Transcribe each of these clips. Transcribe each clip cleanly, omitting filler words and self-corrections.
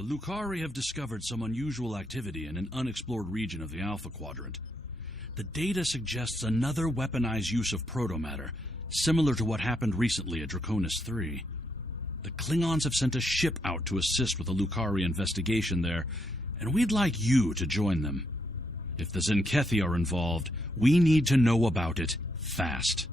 The Lucari have discovered some unusual activity in an unexplored region of the Alpha Quadrant. The data suggests another weaponized use of protomatter, similar to what happened recently at Draconis 3. The Klingons have sent a ship out to assist with the Lucari investigation there, and we'd like you to join them. If the Tzenkethi are involved, we need to know about it fast.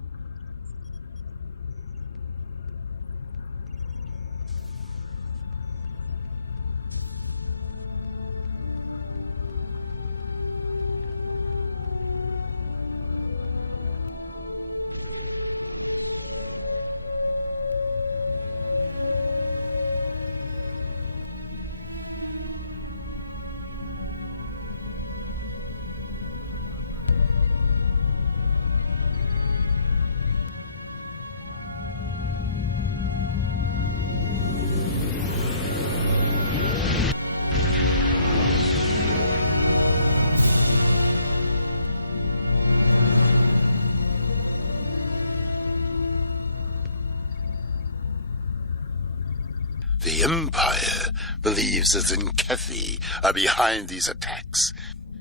The Empire believes the Tzenkethi are behind these attacks.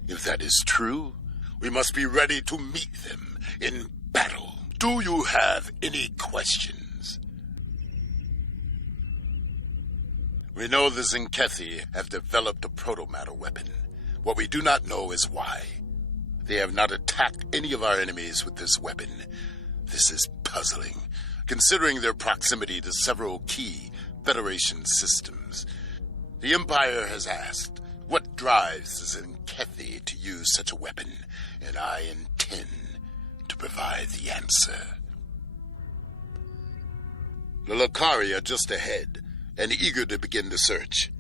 If that is true, we must be ready to meet them in battle. Do you have any questions? We know the Tzenkethi have developed a protomatter weapon. What we do not know is why. They have not attacked any of our enemies with this weapon. This is puzzling, considering their proximity to several key Federation systems. The Empire has asked, what drives the Tzenkethi to use such a weapon? And I intend to provide the answer. The Lucari are just ahead, and eager to begin the search.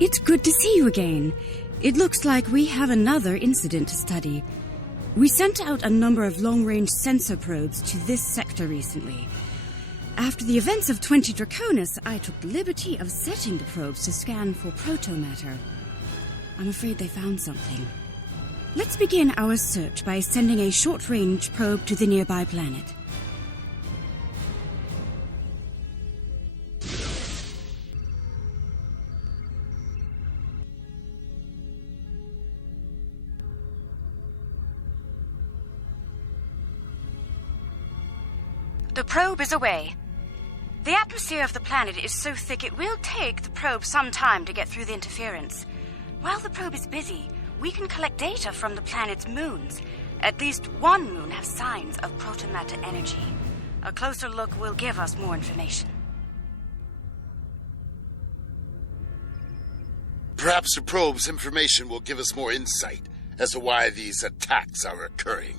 It's good to see you again. It looks like we have another incident to study. We sent out a number of long-range sensor probes to this sector recently. After the events of 20 Draconis, I took the liberty of setting the probes to scan for protomatter. I'm afraid they found something. Let's begin our search by sending a short-range probe to the nearby planet. The probe is away. The atmosphere of the planet is so thick it will take the probe some time to get through the interference. While the probe is busy, we can collect data from the planet's moons. At least one moon has signs of protomatter energy. A closer look will give us more information. Perhaps the probe's information will give us more insight as to why these attacks are occurring.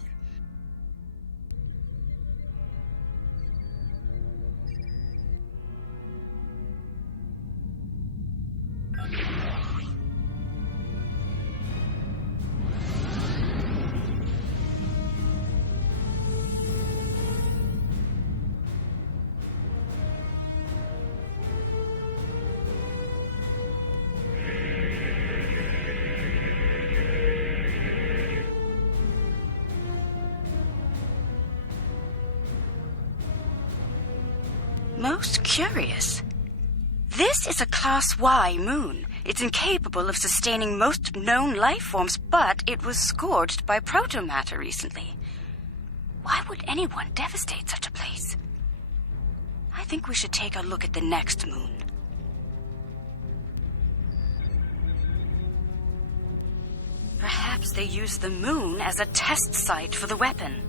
Most curious. This is a Class Y moon. It's incapable of sustaining most known life forms, but it was scourged by protomatter recently. Why would anyone devastate such a place? I think we should take a look at the next moon. Perhaps they used the moon as a test site for the weapon.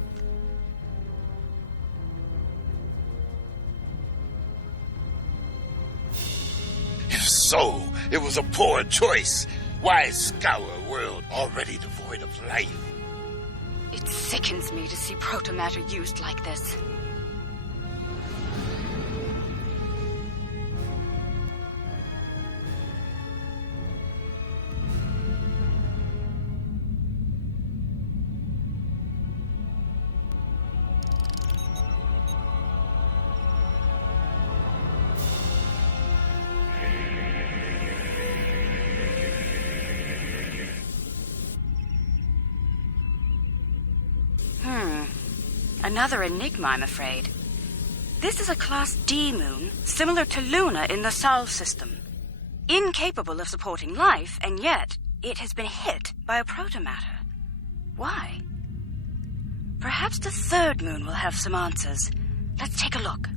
If so, it was a poor choice. Why scour a world already devoid of life? It sickens me to see protomatter used like this. Another enigma, I'm afraid. This is a Class D moon, similar to Luna in the Sol system. Incapable of supporting life, and yet it has been hit by a protomatter. Why? Perhaps the third moon will have some answers. Let's take a look.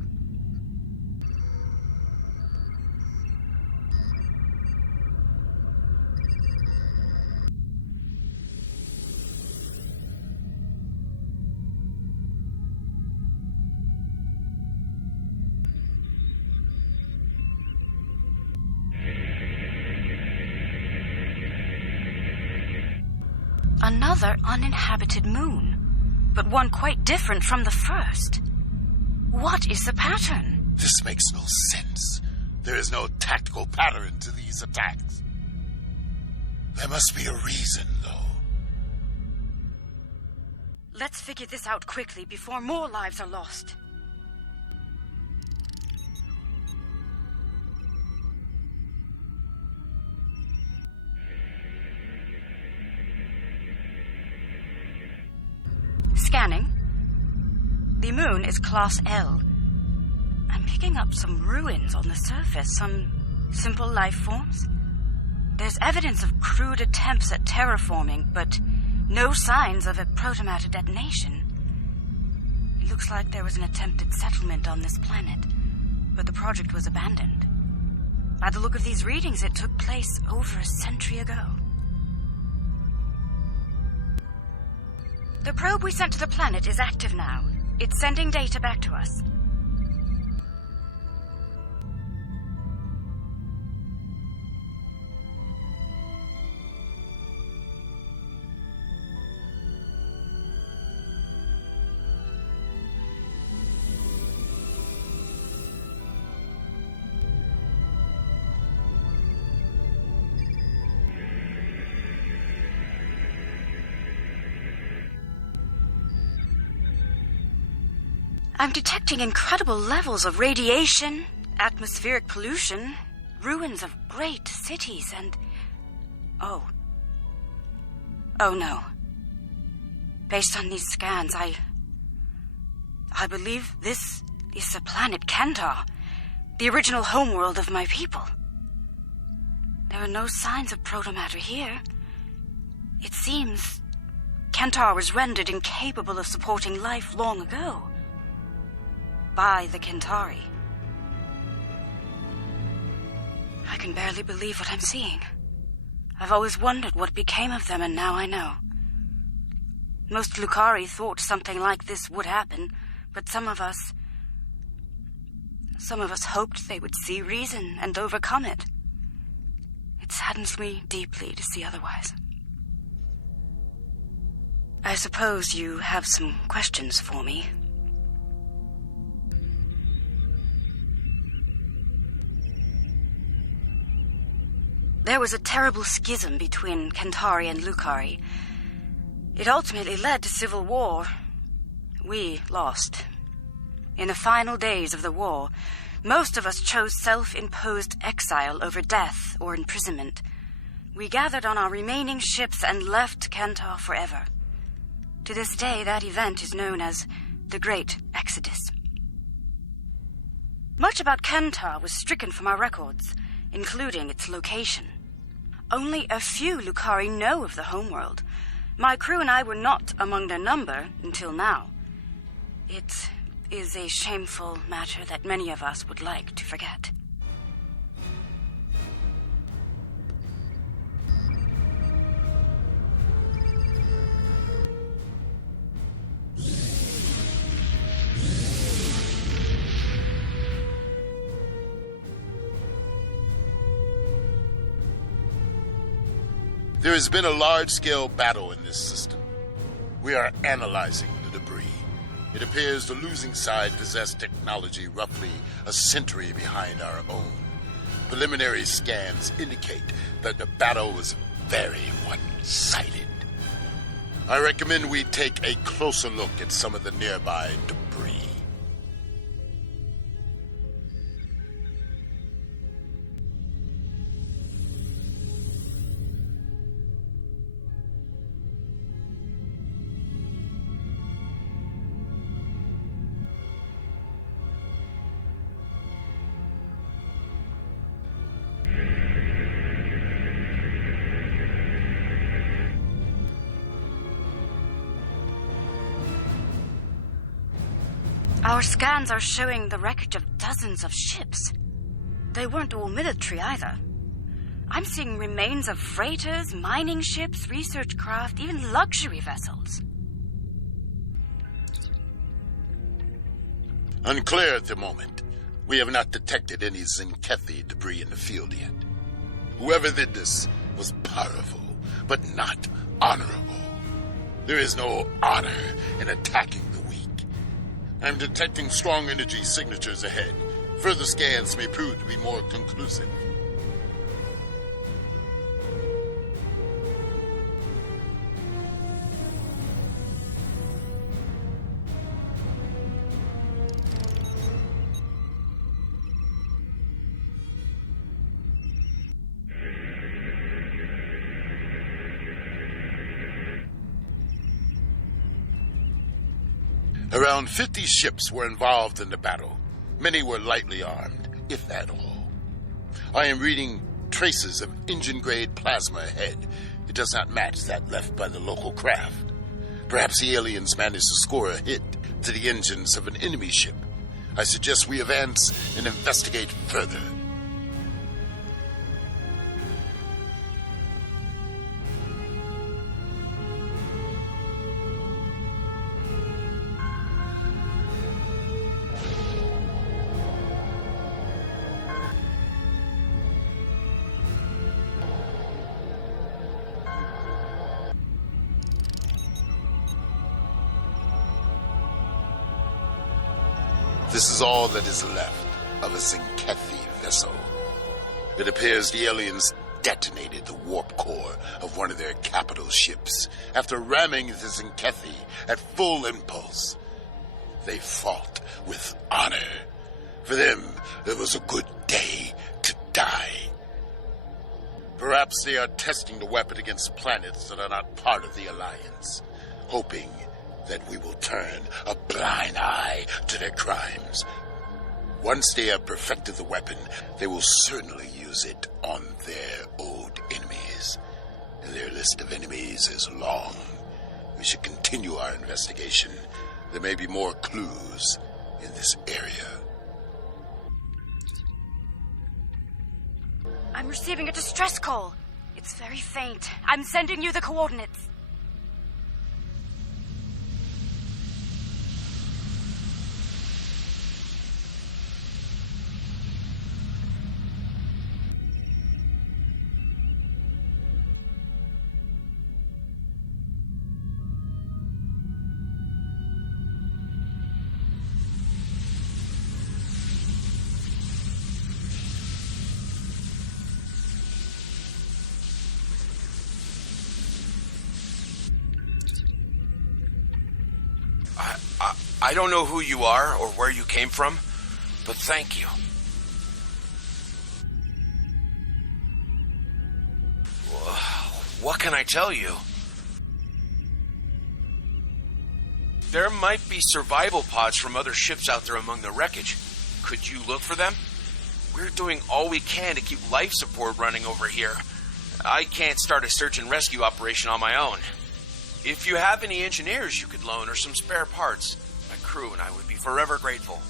Another uninhabited moon, but one quite different from the first. What is the pattern? This makes no sense. There is no tactical pattern to these attacks. There must be a reason, though. Let's figure this out quickly before more lives are lost. Scanning. The moon is Class L. I'm picking up some ruins on the surface, some simple life forms. There's evidence of crude attempts at terraforming, but no signs of a protomatter detonation. It looks like there was an attempted settlement on this planet, but the project was abandoned. By the look of these readings, it took place over a century ago. The probe we sent to the planet is active now. It's sending data back to us. I'm detecting incredible levels of radiation, atmospheric pollution, ruins of great cities, and... Oh no. Based on these scans, I believe this is the planet Kentar, the original homeworld of my people. There are no signs of protomatter here. It seems Kentar was rendered incapable of supporting life long ago. By the Kentari. I can barely believe what I'm seeing. I've always wondered what became of them, and now I know. Most Lukari thought something like this would happen, but some of us hoped they would see reason and overcome it. It saddens me deeply to see otherwise. I suppose you have some questions for me. There was a terrible schism between Kentari and Lukari. It ultimately led to civil war. We lost. In the final days of the war, most of us chose self-imposed exile over death or imprisonment. We gathered on our remaining ships and left Kentar forever. To this day, that event is known as the Great Exodus. Much about Kentar was stricken from our records, including its location. Only a few Lukari know of the homeworld. My crew and I were not among their number until now. It is a shameful matter that many of us would like to forget. There has been a large-scale battle in this system. We are analyzing the debris. It appears the losing side possessed technology roughly a century behind our own. Preliminary scans indicate that the battle was very one-sided. I recommend we take a closer look at some of the nearby debris. Our scans are showing the wreckage of dozens of ships. They weren't all military either. I'm seeing remains of freighters, mining ships, research craft, even luxury vessels. Unclear at the moment. We have not detected any Tzenkethi debris in the field yet. Whoever did this was powerful, but not honorable. There is no honor in attacking the weak. I'm detecting strong energy signatures ahead. Further scans may prove to be more conclusive. Around 50 ships were involved in the battle. Many were lightly armed, if at all. I am reading traces of engine-grade plasma ahead. It does not match that left by the local craft. Perhaps the aliens managed to score a hit to the engines of an enemy ship. I suggest we advance and investigate further. This is all that is left of a Tzenkethi vessel. It appears the aliens detonated the warp core of one of their capital ships after ramming the Tzenkethi at full impulse. They fought with honor. For them, it was a good day to die. Perhaps they are testing the weapon against planets that are not part of the Alliance, hoping that we will turn a blind eye to their crimes. Once they have perfected the weapon, they will certainly use it on their old enemies. Their list of enemies is long. We should continue our investigation. There may be more clues in this area. I'm receiving a distress call. It's very faint. I'm sending you the coordinates. I don't know who you are or where you came from, but thank you. What can I tell you? There might be survival pods from other ships out there among the wreckage. Could you look for them? We're doing all we can to keep life support running over here. I can't start a search and rescue operation on my own. If you have any engineers you could loan or some spare parts, my crew and I would be forever grateful.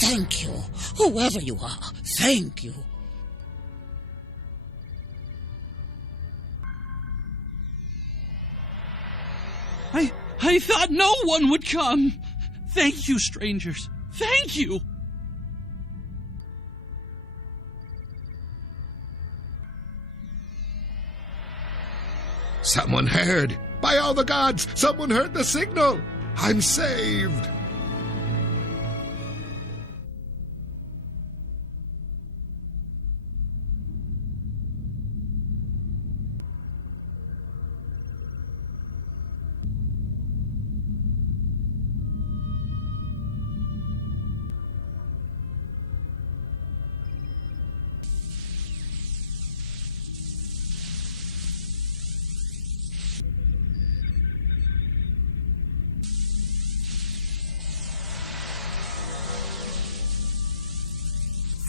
Thank you. Whoever you are, thank you. I thought no one would come. Thank you, strangers. Thank you. Someone heard. By all the gods, someone heard the signal. I'm saved.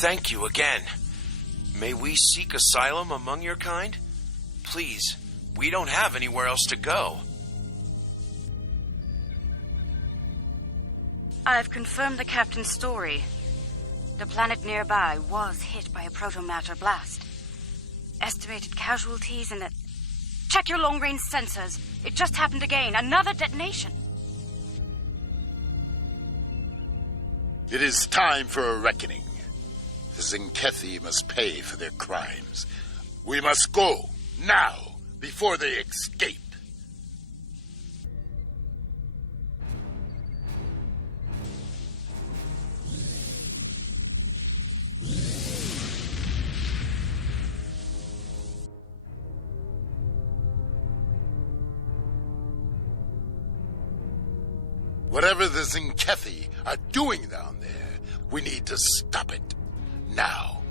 Thank you again. May we seek asylum among your kind? Please, we don't have anywhere else to go. I've confirmed the captain's story. The planet nearby was hit by a protomatter blast. Estimated casualties in the... Check your long-range sensors. It just happened again. Another detonation. It is time for a reckoning. The Tzenkethi must pay for their crimes. We must go, now, before they escape. Whatever the Tzenkethi are doing down there, we need to stop it. Now.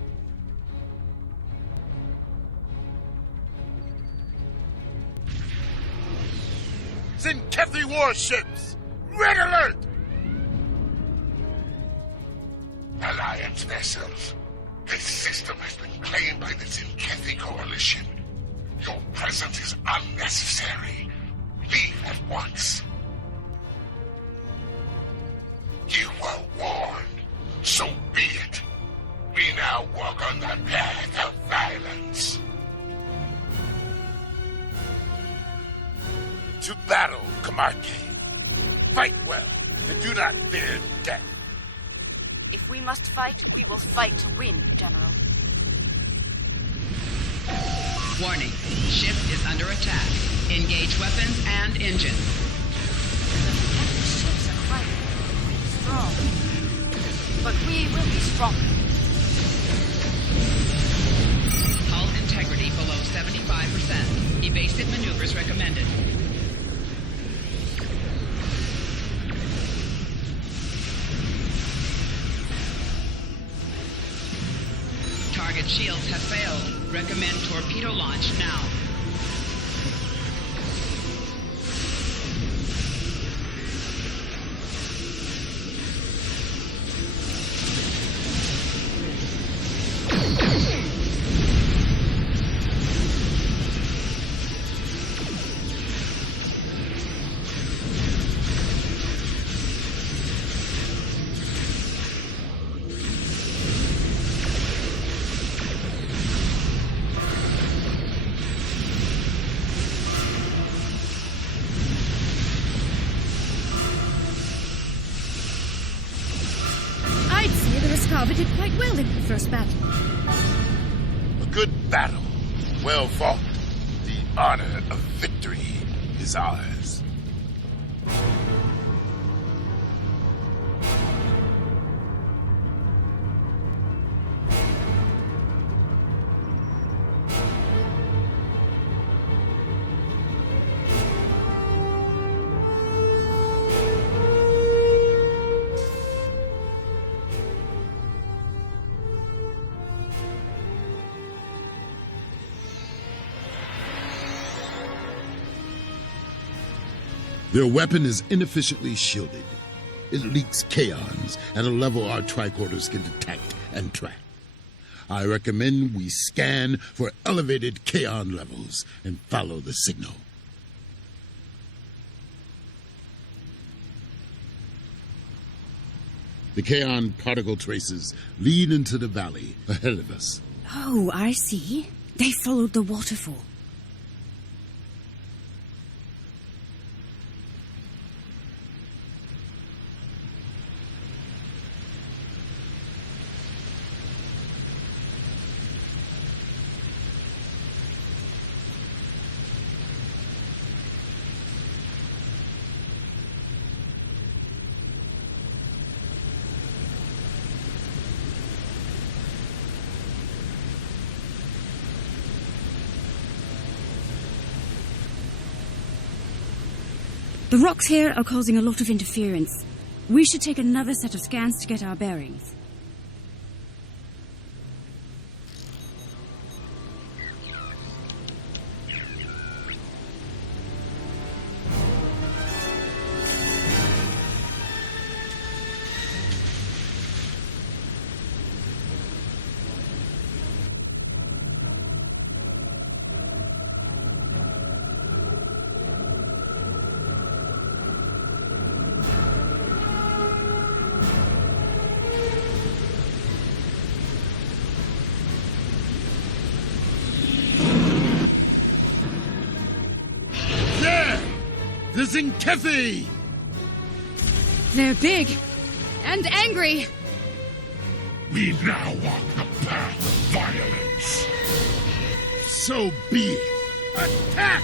Tzenkethi warships! Red alert! Alliance vessels. This system has been claimed by the Tzenkethi Coalition. Your presence is unnecessary. Leave at once. You were warned. So be it. We now walk on the path of violence. To battle, Camargue. Fight well, and do not fear death. If we must fight, we will fight to win, General. Warning. Ship is under attack. Engage weapons and engines. The ships are quite strong. But we will be stronger. Hull integrity below 75%. Evasive maneuvers recommended. Target shields have failed. Recommend torpedo launch now. Carver did quite well in the first battle. A good battle. Well fought. The honor of victory is ours. Their weapon is inefficiently shielded. It leaks kaons at a level our tricorders can detect and track. I recommend we scan for elevated kaon levels and follow the signal. The kaon particle traces lead into the valley ahead of us. Oh, I see. They followed the waterfall. The rocks here are causing a lot of interference. We should take another set of scans to get our bearings. The Tzenkethi! They're big and angry. We now walk the path of violence. So be it. Attack!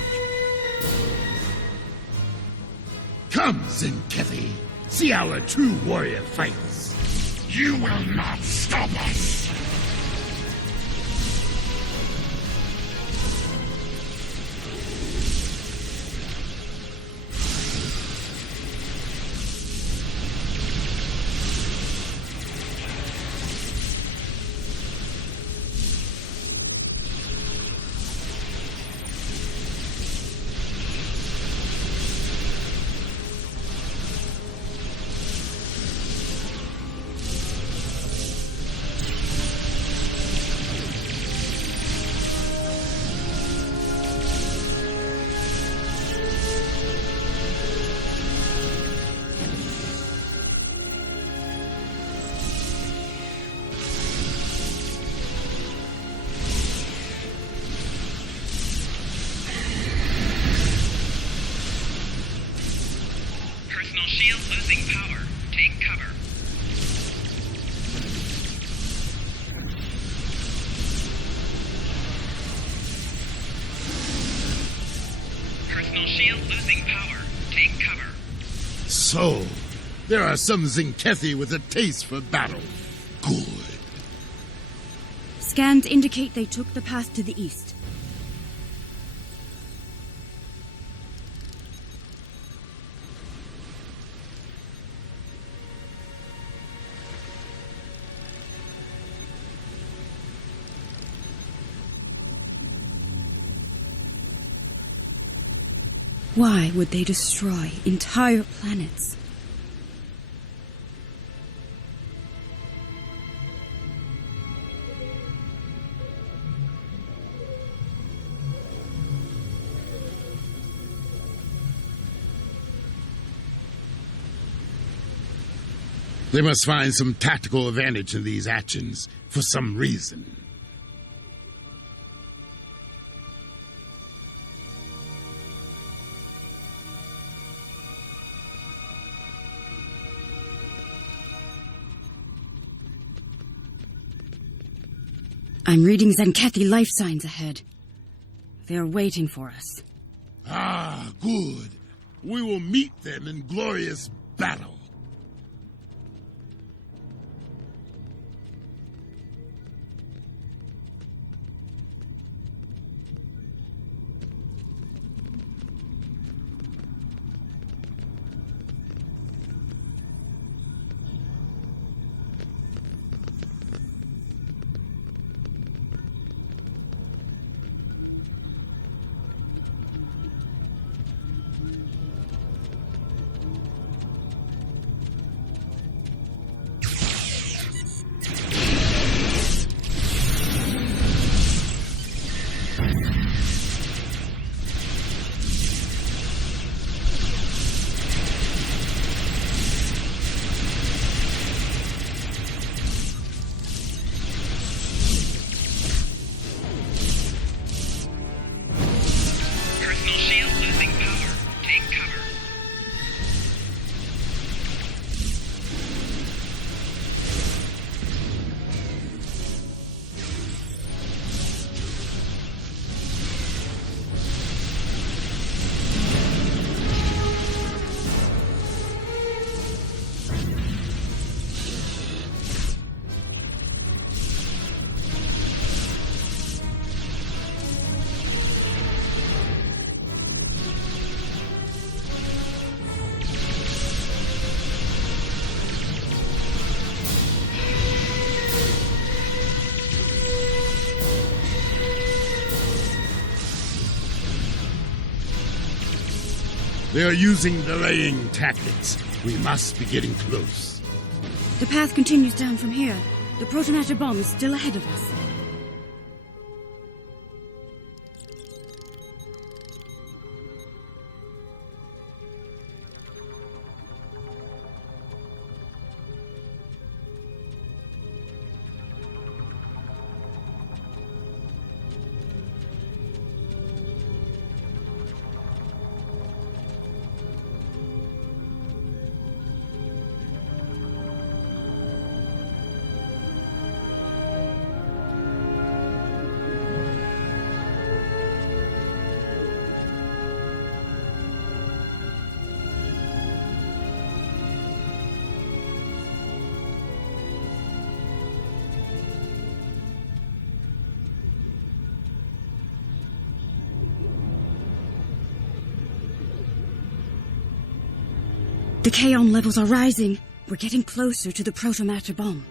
Come, Tzenkethi. See our true warrior fights. You will not stop us. Shield losing power. Take cover. Personal shield losing power. Take cover. So, there are some Tzenkethi with a taste for battle. Good. Scans indicate they took the path to the east. Why would they destroy entire planets? They must find some tactical advantage in these actions for some reason. I'm reading Tzenkethi life signs ahead. They're waiting for us. Ah, good. We will meet them in glorious battle. They are using delaying tactics. We must be getting close. The path continues down from here. The protomatter bomb is still ahead of us. The Kaon levels are rising. We're getting closer to the protomatter bomb.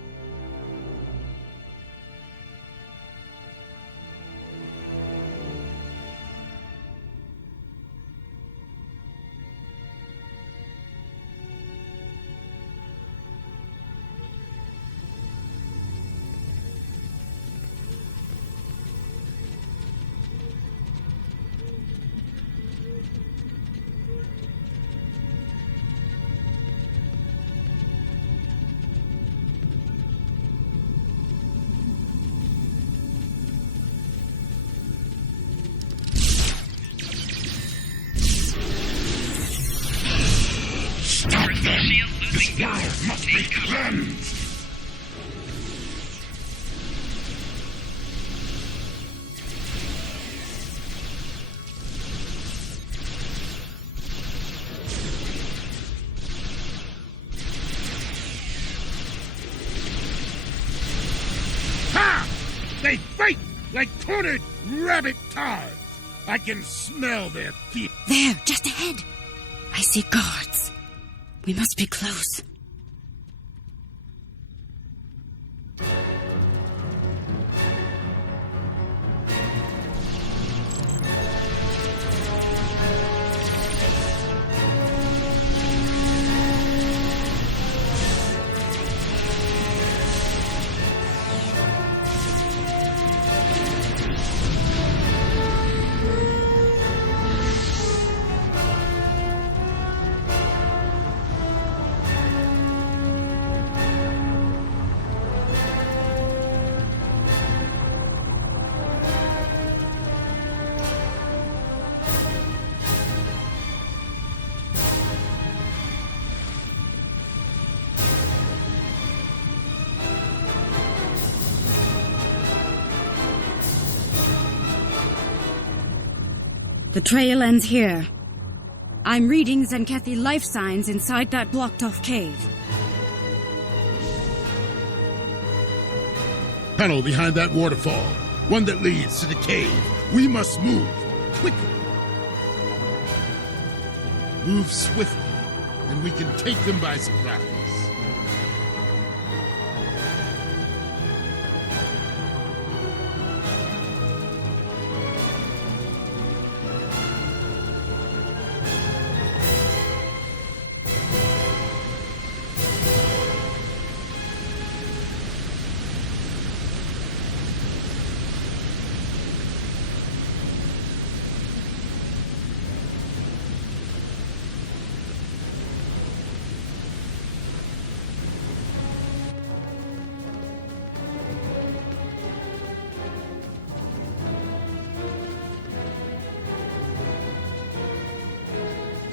This wire must be cleansed! Ha! They fight like cornered rabbit tards! I can smell their feet. There, just ahead. I see guards. We must be close. The trail ends here. I'm reading Tzenkethi life signs inside that blocked-off cave. Tunnel behind that waterfall. One that leads to the cave. We must move quickly. Move swiftly, and we can take them by surprise.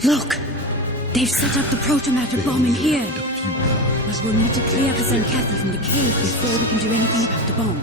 Look! They've set up the protomatter bomb in here. But we'll need to clear the Tzenkethi from the cave before we can do anything about the bomb.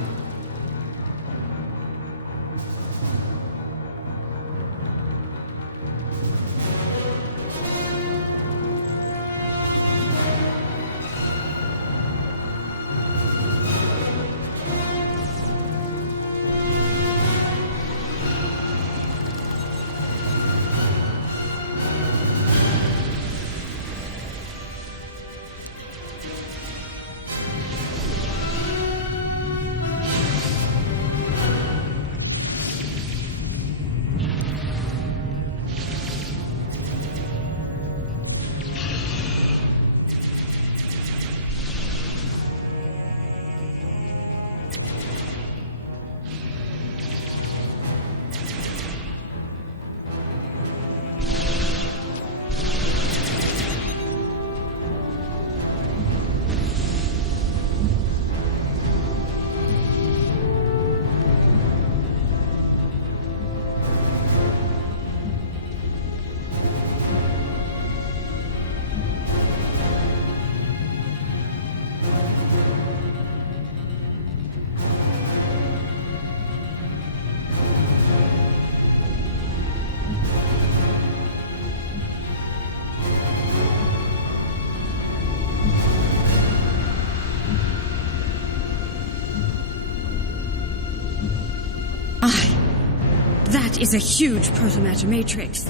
That is a huge protomatter matrix.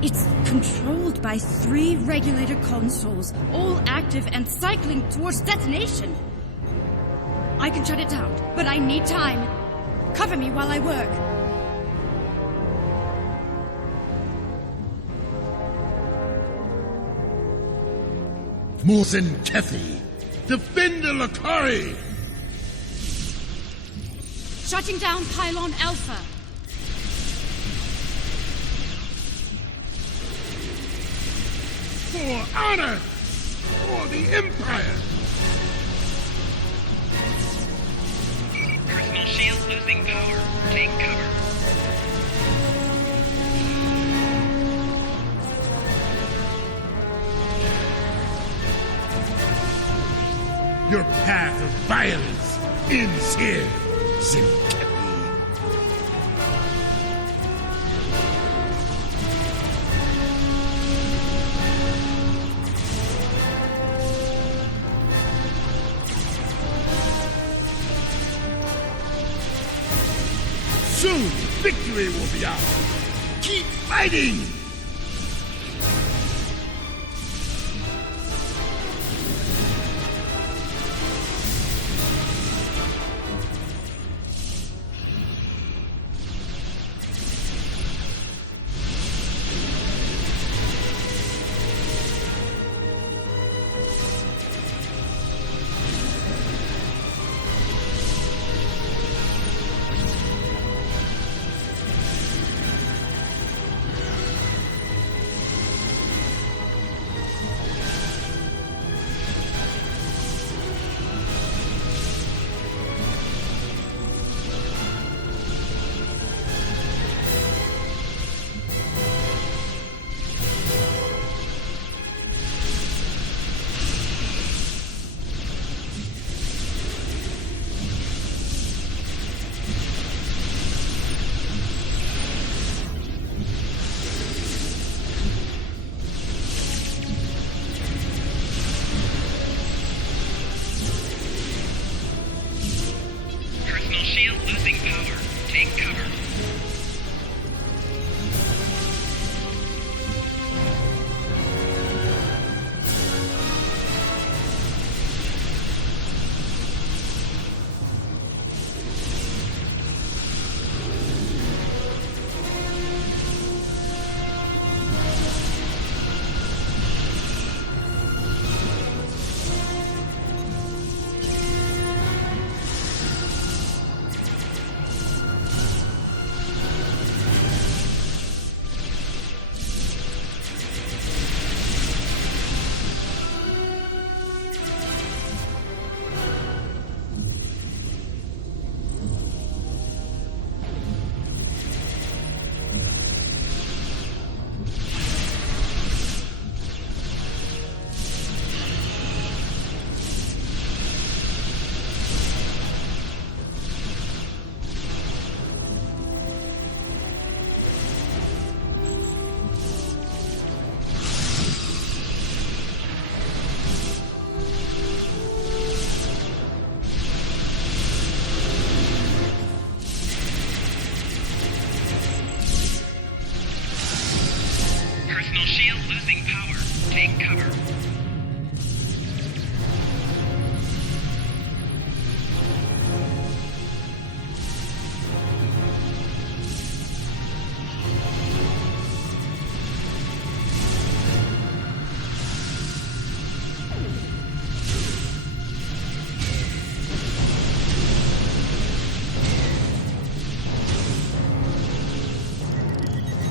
It's controlled by 3 regulator consoles, all active and cycling towards detonation. I can shut it down, but I need time. Cover me while I work. More Tzenkethi! Defend the Lakari! Shutting down Pylon Alpha. For honor! For the Empire! Personal shield losing power. Take cover. Your path of violence ends here, Tzenkethi. Soon, victory will be ours. Keep fighting!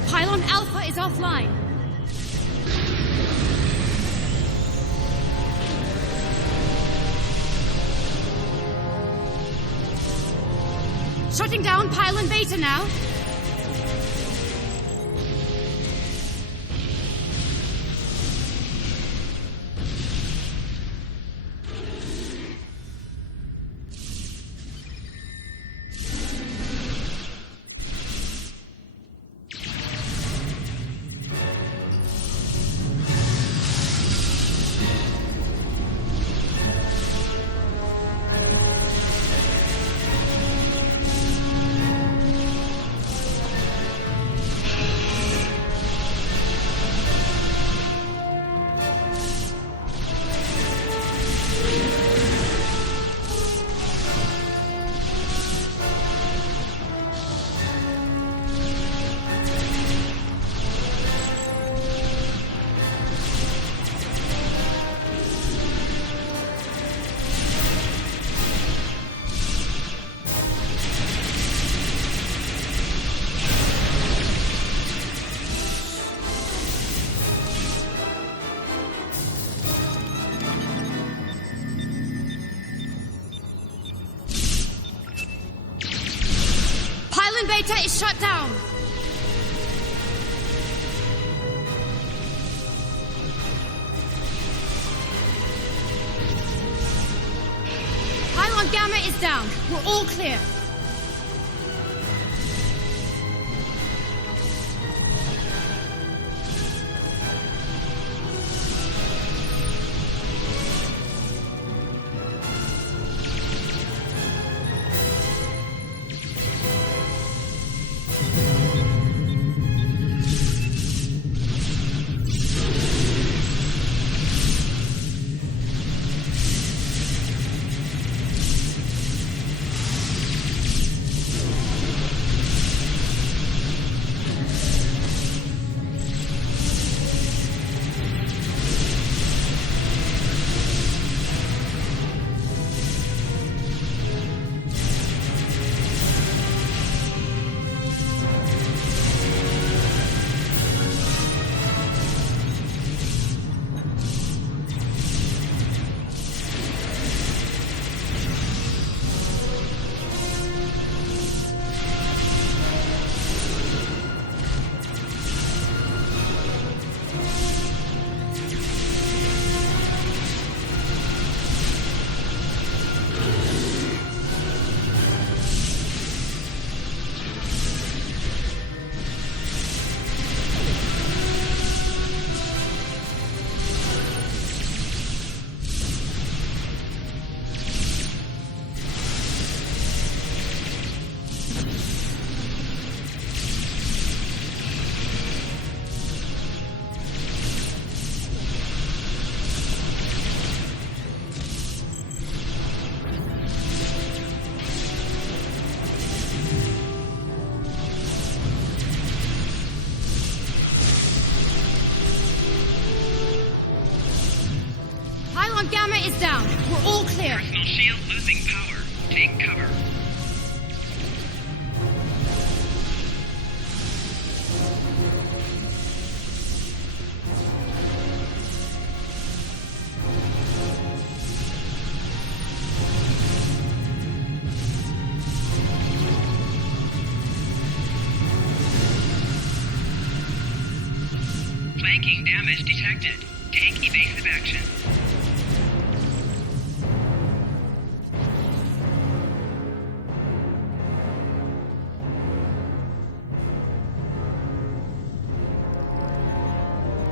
Pylon Alpha is offline. Shutting down Pylon Beta now. generator is shut down. Pylon Gamma is down. We're all clear. Gamma is down. We're all clear. Personal shield losing power. Take cover. Flanking damage detected. Take evasive action.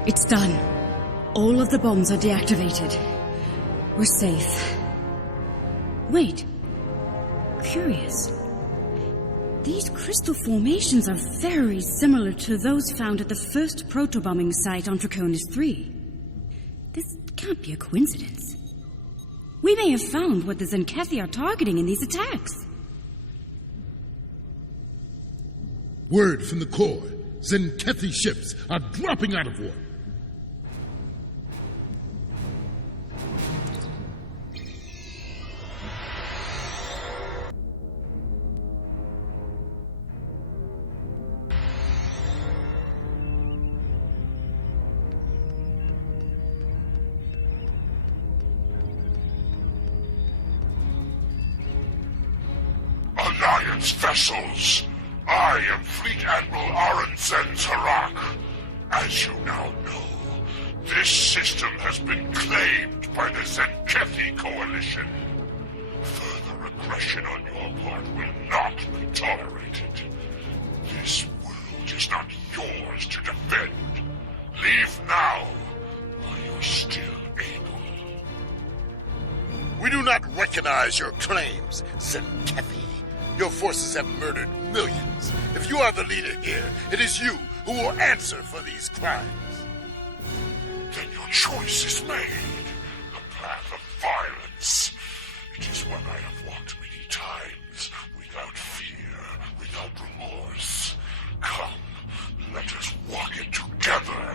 It's done. All of the bombs are deactivated. We're safe. Wait. Curious. These crystal formations are very similar to those found at the first proto-bombing site on Draconis 3. This can't be a coincidence. We may have found what the Tzenkethi are targeting in these attacks. Word from the core. Tzenkethi ships are dropping out of water. Alliance vessels! I am Fleet Admiral Tzenkethi. As you now know, this system has been claimed by the Tzenkethi Coalition. Further aggression on your part will not be tolerated. This world is not yours to defend. Leave now, while you're still able. We do not recognize your claims, Tzenkethi. Your forces have murdered millions. If you are the leader here, it is you who will answer for these crimes. Then your choice is made. The path of violence. It is one I have walked many times, without fear, without remorse. Come, let us walk it together.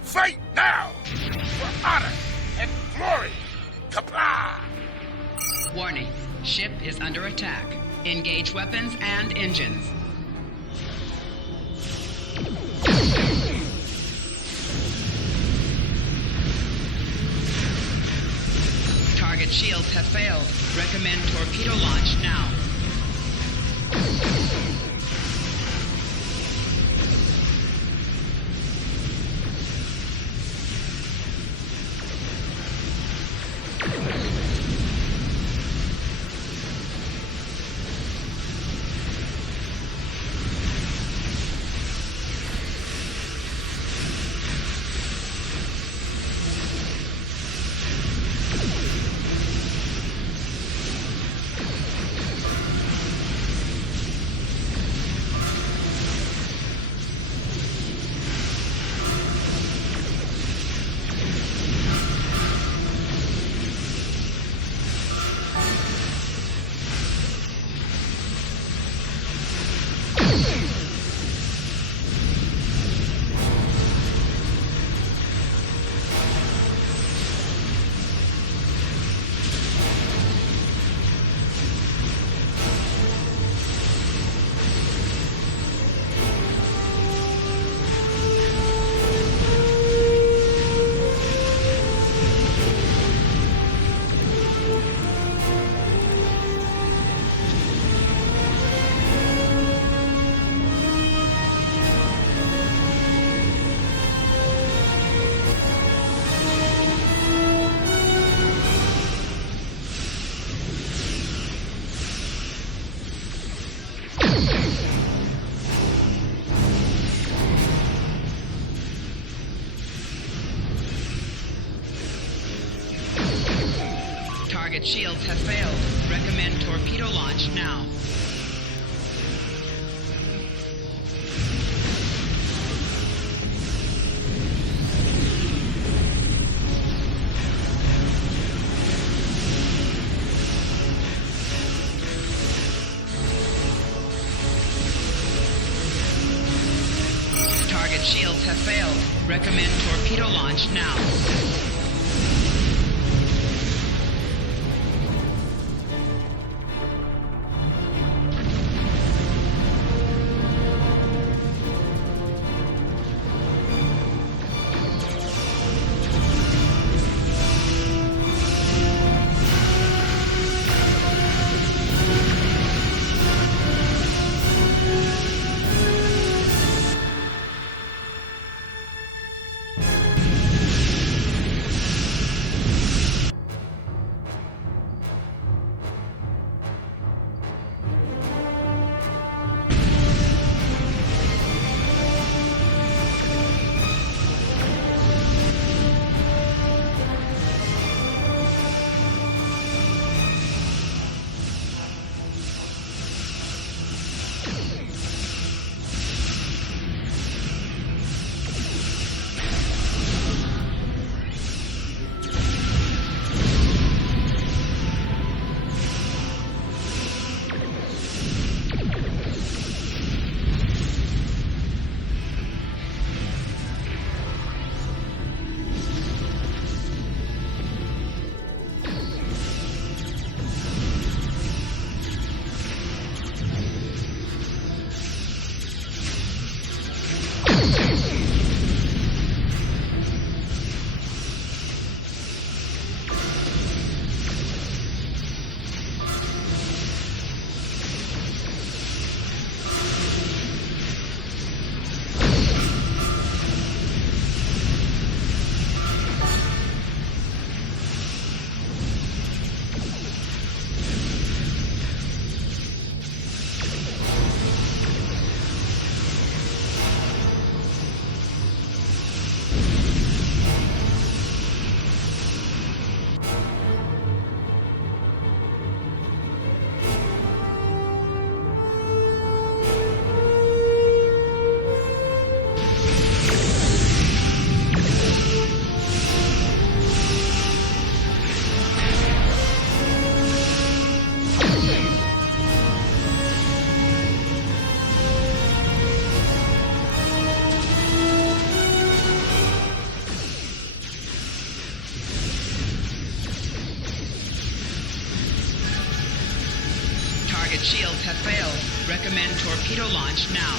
Fight now! For honor and glory! Kapla! Warning. Ship is under attack. Engage weapons and engines. Target shields have failed. Recommend torpedo launch now. Target shields have failed. Recommend torpedo launch now. Target shields have failed. Recommend torpedo launch now. Target shields have failed. Recommend torpedo launch now.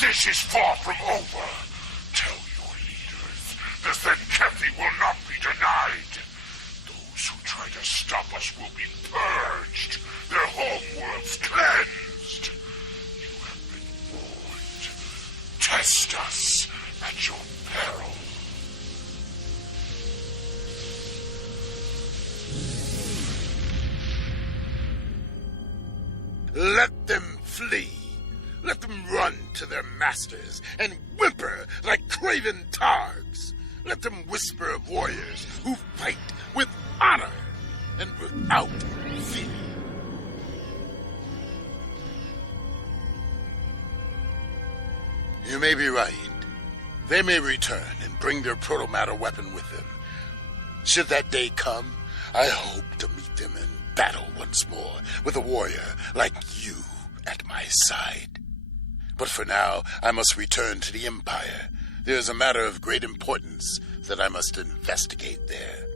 This is far from over. Tell your leaders the Tzenkethi will not be denied. Those who try to stop us will be purged, their homeworlds cleansed. You have been warned. Test us at your peril. Let them flee. Let them run to their masters and whimper like craven targs. Let them whisper of warriors who fight with honor and without fear. You may be right. They may return and bring their protomatter weapon with them. Should that day come, I hope to meet them in battle once more with a warrior like you at my side. But for now, I must return to the Empire. There is a matter of great importance that I must investigate there.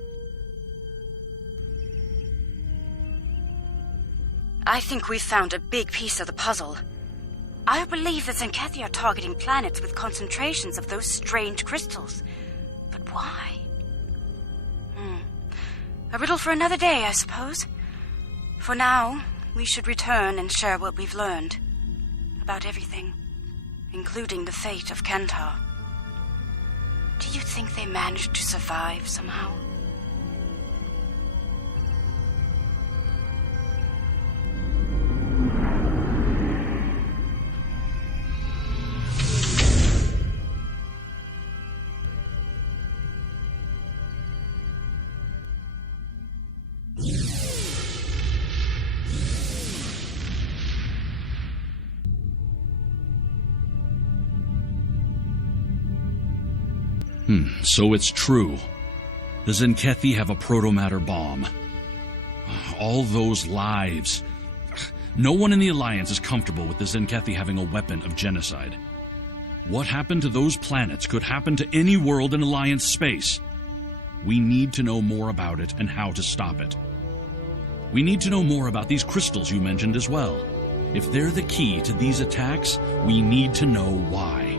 I think we've found a big piece of the puzzle. I believe the Tzenkethi are targeting planets with concentrations of those strange crystals. But why? A riddle for another day, I suppose. For now, we should return and share what we've learned. About everything, including the fate of Kentar. Do you think they managed to survive somehow? So it's true. The Tzenkethi have a protomatter bomb. All those lives. No one in the Alliance is comfortable with the Tzenkethi having a weapon of genocide. What happened to those planets could happen to any world in Alliance space. We need to know more about it and how to stop it. We need to know more about these crystals you mentioned as well. If they're the key to these attacks, we need to know why.